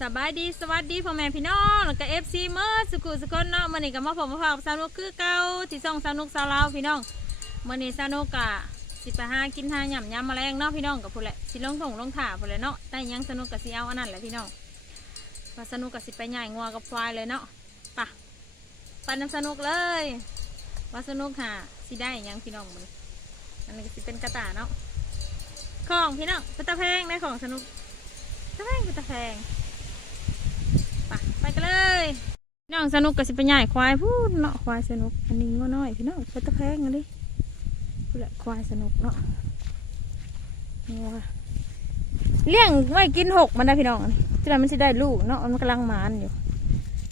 สบายดีสวัสดีพ่อแม่พี่น้องแล้วก็เอฟซีเมื่อสุขุสุคนเนาะมื่อนี้ก็มาผมมาพบกับสาวนุกคือเก่าที่ส่องสาวนุกสาวลาวพี่น้องมื่อนี้สาวนุกกะสิไปหากินห้าหย่ำยำแมลงเนาะพี่น้องกับพูดแหละสิลงถงลงถ่าพูดแหละเนาะแต่ยังสนุกกับสิเอาอันนั้นแหละพี่น้องว่าสนุกกับสิไปใหญ่งัวกับควายเลยเนาะปะไปน้ำสนุกเลยว่าสนุกหาสิได้ยังพี่น้องมันอันนี้ก็สิเป็นกระต่าเนาะของพี่น้องเป็นตะแพงได้ของสนุกตะแพงเป็นตะแพง ไปไปกันเลยน้องสนุกกับสิไปใหญ่ควายพูดเนาะควายสนุกอันนี้ง้อน้อยพี่น้องไปตะแพงกันดิพูดแหละควายสนุกเนาะงัวเลี้ยงไว้กินหกมันได้พี่น้องที่นั่นมันจะได้ลูกเนาะมันกำลังหมานอยู่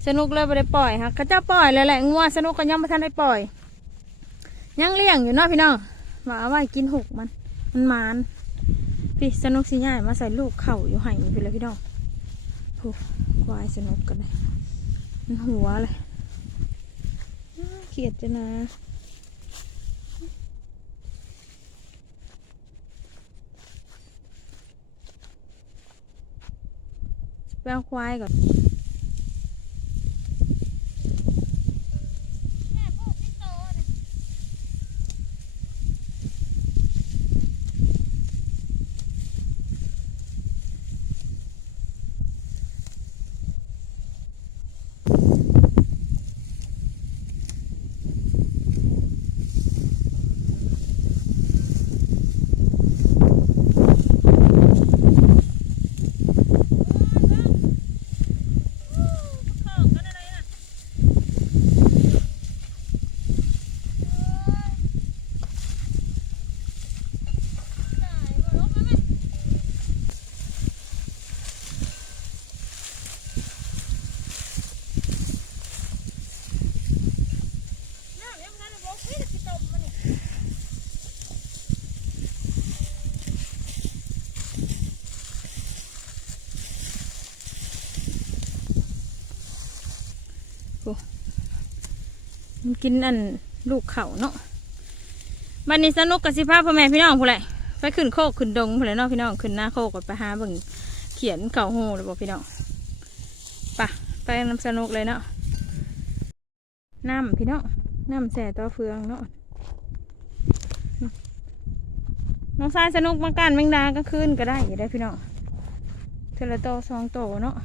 สนุกเลยไม่ได้ปล่อยฮะเขาเจ้าปล่อยเลยแหละงัวสนุกก็ยังไม่ทันได้ปล่อย ยังเลี้ยงอยู่เนาะพี่น้องว่าเอาไว้กินหกมัน มันหมานพี่สนุกสิใหญ่มาใส่ลูกเข่าอยู่ไห่พี่เลยพี่น้อง ควายสนุกกันเลยมันหัวเลยเขียดจะนะแปลควายก่อน มันกินอันลูกเขาเนาะบันนี้สนุกกับสิพาพ่อแม่พี่น้องผู้ใดไปขึ้นโคกขึ้นดงผู้ใดเนาะพี่น้องขึ้นหน้าโคกก่อนไปหาเบิ่งเขียนเข่าหูเลยบอกพี่น้องปะไปน้ำสนุกเลยเนาะน้ำพี่น้องน้ำแส่ต่อเฟืองเนาะน้องชายสนุกมากันแมงดาก็คืนก็ได้ได้พี่น้องเทลโตสองโตเนาะ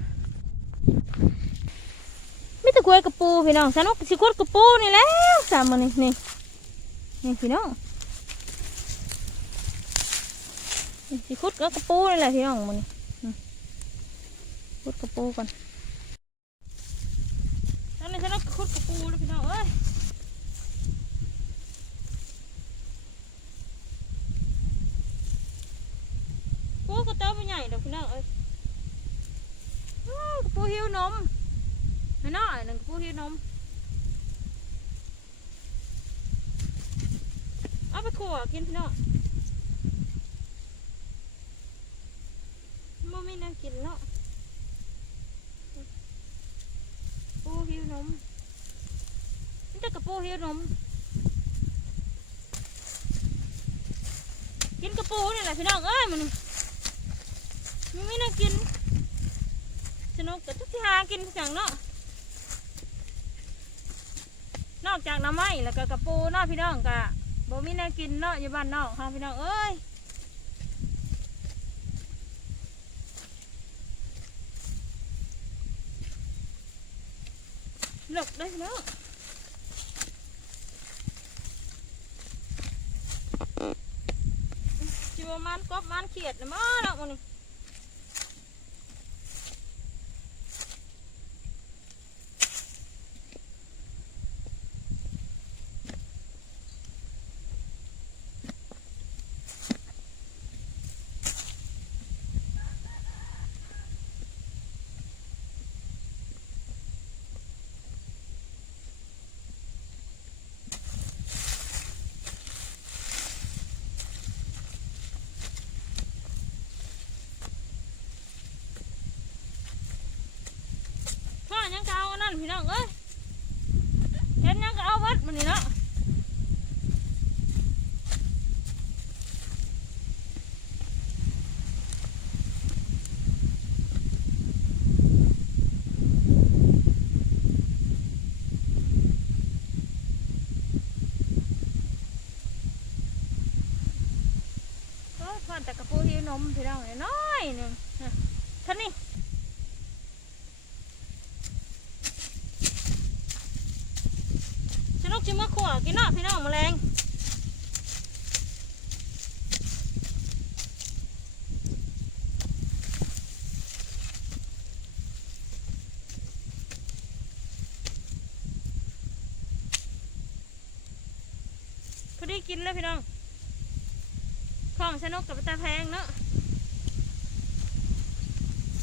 ไม่ตะกวยกระปูพี่น้องสนุกสิกวดกระปูนี่แล้วสามมันนี่นี่นี่พี่น้องนี่สิคุดก็กระปูนี่แหละพี่น้องมันนี่คุดกระปูก่อนนั่นนี่สนุกคุดกระปูแล้วพี่น้องเอ้ยปูกระเต้าไปใหญ่ดอกพี่น้องเอ้ยกระปูหิวนม ไม่น้อยหนึ่งผู้ที่นมเอาไปขัวกินพี่น้องมันไม่น่ากินเนาะปูหิวนมนี่แต่กับปูหิวนมกินกระปูนี่แหละพี่น้องเอ้ยมันมันไม่น่ากินสนุกแต่ทุกที่หากินแข่งเนาะ นอกจากน้ำไม้แล้วก็กระปูเนาะพี่น้องกะบ่มีแนวกินเนาะอยู่บ้านนอกเฮาพี่น้องเอ้ยหลกได้พี่น้องจิวมันกบมันเขียดนะมั้งเนาะมันนี่ันพี่น้องเอ้ยเห็นยังก็เอาวัดมันนี่เนาะแต่กระปูยี่นมพี่น้องน้อยหนึ่งท่านี่ จิมาขวกินนาะพี่น้องแมลงพอดีกินเลยพี่น้องของชนกกับตาแพงเนาะ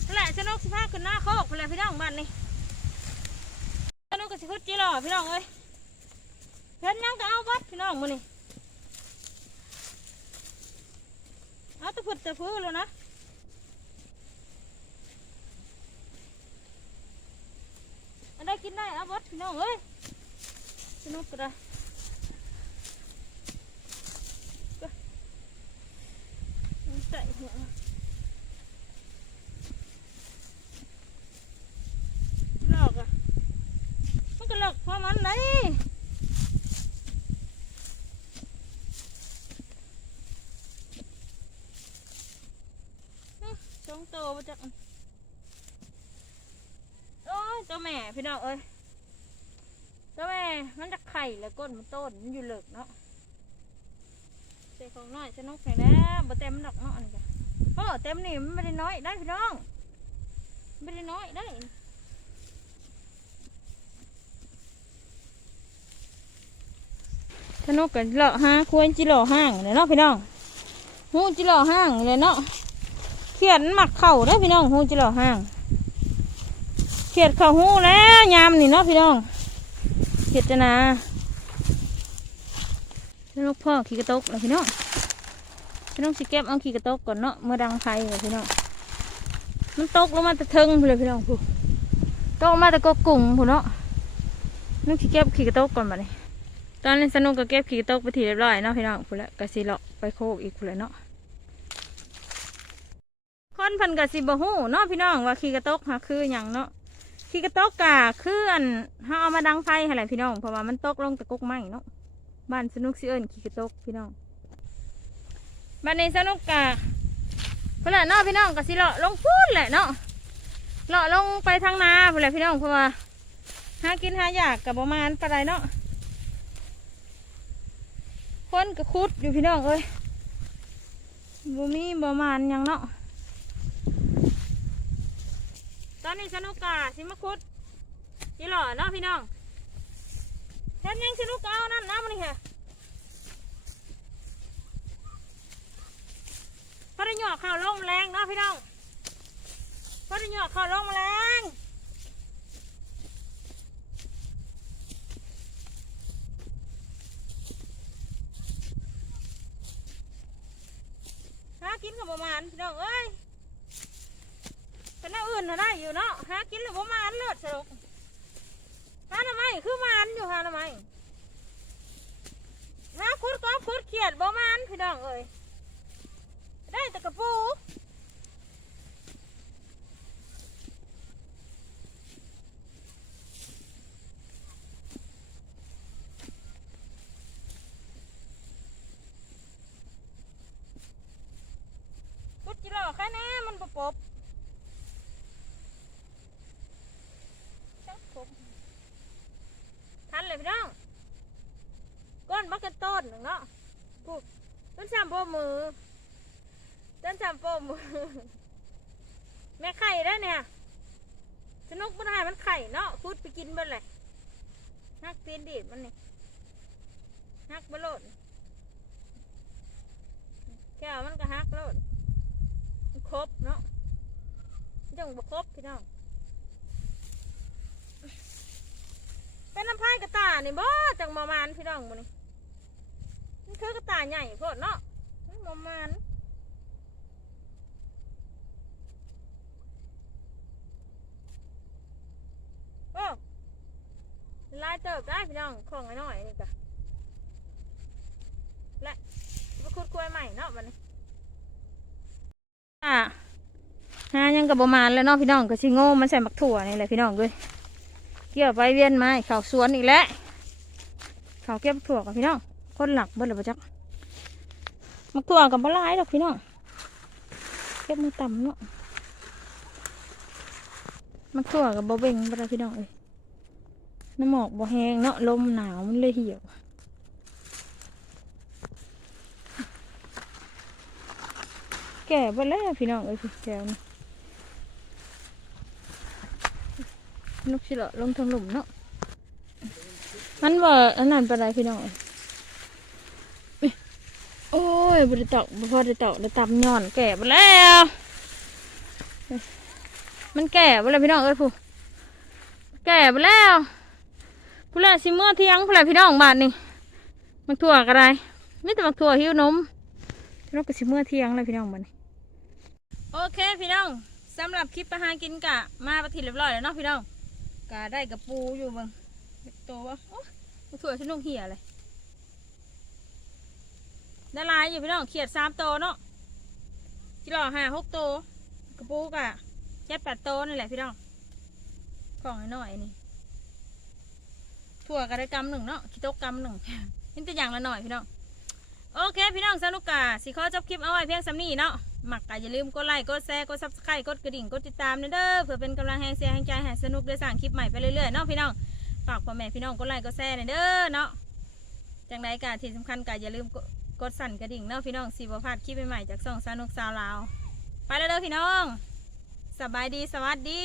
นั่นแหละชนกสิพาขึ้นหน้าโคกไปเลยพี่น้องบ้านนี่ชนกกับสิคุดจีหล่อพี่น้องเอ้ย เพื่อนยังก็เอาวัดพี่น้องมือนี่เอาตะพุดตะพื้นแล้วนะอันได้กินได้เอาวัดพี่น้องเอ้ยชนกก็ได้ใส่หัวหลอกอะมันก็หลอกพราะมันเลยอื้อสองตัวมาจากโอ้ยตัวแม่พี่น้ องเอ้ยตัวแม่ มันจะไข่แล้วก้นมันต้นมันอยู่เหลือกเนาะใส่ของน้อยจะนกไหนแล้วบ่เต็มดอกเนาะอันนี้โอ้เต็มนี่มันไม่ได้น้อยได้พี่น้องไม่ได้น้อยได้ถ้านกกันเลาะหาควรจิหล่อห้างเลยเนาะพี่น้องหูจิหล่อห้างเลยเนาะเขียนหมักเข่าได้พี่น้องหูจิหล่อห้าง เขียดเข่าหูแล้วยามนี่เนาะพี่น้องเขียดจะนาลูกพ่อขี่กระตกนะพี่น้องพี่น้องสิเก็บเอาขี่กระตกก่อนเนาะเมื่อดังไฟเลยพี่น้องมันตกลงมาแตะเทิงเลยพี่น้องผู้ตกมาแต่ก็กุ่งผู้เนาะนึกสิเก็บขี่กระตกก่อนบัดนี้ตอนนี้สนุกก็เก็บขี่กระตกไปทีเรียบร้อยเนาะพี่น้องผู้ละกะสิเลาะไปโคกอีกผู้ละเนาะคนพันกะสิบ่ฮู้เนาะพี่น้องว่าขี่กระตกหาคือหยังเนาะ ขี่กระตกกะเคืออันเฮาเอามาดังไฟให้แหลพี่น้อง เพราะว่ามันตกลงตะกุกไม้เนาะบ้านสนุกสิเอิญขี่กระตกพี่น้องบ้านในสนุกกะพื่อนแหละเนาะพี่น้องกะสิเลาะลงพูนแหละเนาะเลาะลงไปทางนาเพื่อนแหละพี่น้องเพราะว่าหากินหาอยากกับประมาณปานใดเนาะคนกระคุดอยู่พี่น้องเอ้ยบ่มีประมาณยังเนาะ ตอนนี้สนุกกะสิมาคุดยี่หล่อเนาะพี่น้องเฮ็ดยังสิลูกเอานั่นน้ำมันนี่ค่ะพอได้หยอกข้าวลงแมลงเนาะพี่น้องพอได้หยอกข้าวลงแมลงหากินกับประมาณพี่น้องเอ้ย น่ะได้อยู่เนาะหากินหรือประมาณเลือดสรุปหาทำไมคือมันอยู่หาทำไมหาคุดก็คุดเขียดบ่มันพี่น้องเอ้ยได้แต่กระปูคุดจิหล่อแค่นี้มันประปบจักผม ทันเลยพี่น้องก้นบัก เนาะปุ๊บต้นชามโปมือต้นชามโปมือ แม่ไข่ได้เนี่ยสนุกมันให้มันไข่เนาะพูดไปกินเบิ่เลยฮักเตียนดีดมันนี่ฮักบะโลดแก้วมันก็ฮักโลดครบเนาะมันจังบ่ครบพี่น้องเป็นน้ำพายกระตายนี่บ่จังมามานพี่น้องบ่นี่ มันคือกระตายใหญ่โพดเนาะมันมามานโอ้ลายเติบได้พี่น้องของไอ้น้อยนี่กะและมาคุดกล้วยใหม่เนาะบันอ่าหายังกับประมาณแล้วเนาะพี่น้องก็สิโง่มันใส่หมักถั่วนี่แหละพี่น้องด้วยเกี่ยวไปเวียนมาเขาสวนอีกแล้วเขาเก็บถั่วกับพี่น้อง คนหลักเบิ้ลเลยปะจักมักถั่วกับปลายดอกพี่น้องเก็บมือต่ำเนาะมักถั่วกับบ่เบ่งบ่ได้พี่น้องเอ้ยน้ำหมอกบ่แห้งเนาะลมหนาวมันเลยเหี่ยวแก่ไปแล้วพี่น้องเอ้ยแก้วนี่นกชิเลาะลงทางหลุมเนาะมันว่าอันนั้นเป็นไรพี่น้องเอ้ย โอ้ยบริตอกบ่พอได้ตอกได้ตับย่อนแก่ไปแล้ว มันแก่ไปแล้วพี่น้องเอ้ยผู้แก่ไปแล้วผู้แลสิเมื่อเที่ยงผู้แลพี่น้องบาทนี่มักถั่วก็ได้ไม่แต่มักถั่วหิวนมเราก็สิเมื่อเที่ยงเลยพี่น้องบัดนโอเคพี่น้องสำหรับคลิปอาหากินกะ มาประทิเรียบร้อยแล้วเนาะพี่น้องกะได้กับปูอยู่บังเด็กโตวะโอ้ยถั่วฉันนุ่งเหี่ยเลย ได้ลายอยู่พี่น้องเขียดสามโตเนาะกิโลห้าหกโตกระปูกอะเจ็ดแปดโตนี่แหละพี่น้องกล่องน้อยนี่ถั่วก็ได้กำหนึ่งเนาะขี้โต๊ะกำหนึ่งนี่แต่อย่างละหน่อยพี่น้องโอเค พี่น้องสนุกกะสิขอจบคลิปเอาไว้เพียงสำนีเนาะหมักกะอย่าลืมกดไลค์กดแชร์กดซับสไครต์กดกระดิ่งกดติดตามเด้อเพื่อเป็นกำลังแรงเสียแรงใจให้สนุกได้สร้างคลิปใหม่ไปเรื่อยๆเนาะพี่น้องฝากพ่อแม่พี่น้องกดไลค์กดแชร์เด้อเนาะจังไรกะที่สำคัญกะอย่าลืม กดสั่นกระดิ่งเนาะพี่น้องสีบพลาดคลิปใหม่ๆจากสองสนุกสาวลาว ไปแล้วเด้อพี่น้อง สบายดีสวัสดี